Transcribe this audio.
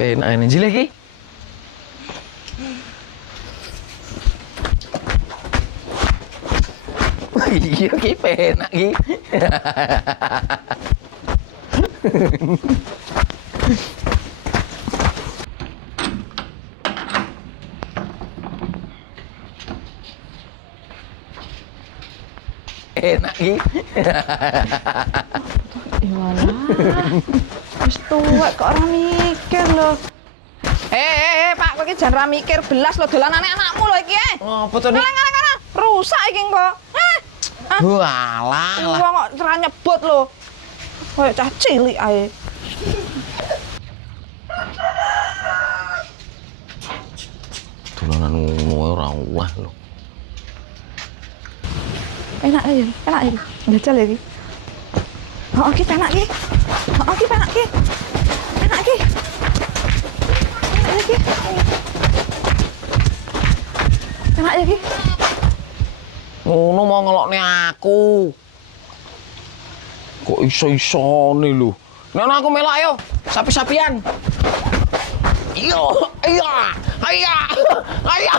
Penak ini jile iki. Iya ki penak ki. Enak ki. Iyalah. Wis tuwek kok ora mikir lho. Pak, kowe iki jan ra mikir belas lho dolanane anakmu lho iki. Ngopo to, Dik? Ngarang-ngarang rusak iki kok. Walah. Wong kok ora nyebut lho. Kayak cah cilik ae. Dolanan ngono ora oleh lho. Enak ya, enak ya. Njajal ya iki. Heeh iki enak iki. Heeh iki enak iki. Enak iki. Enak iki. Enak ya iki. Ngono mau ngelokne aku. Kok iso-isone lho. Nek aku melok ayo, sapi-sapian. Iyo, iya, iya, iya.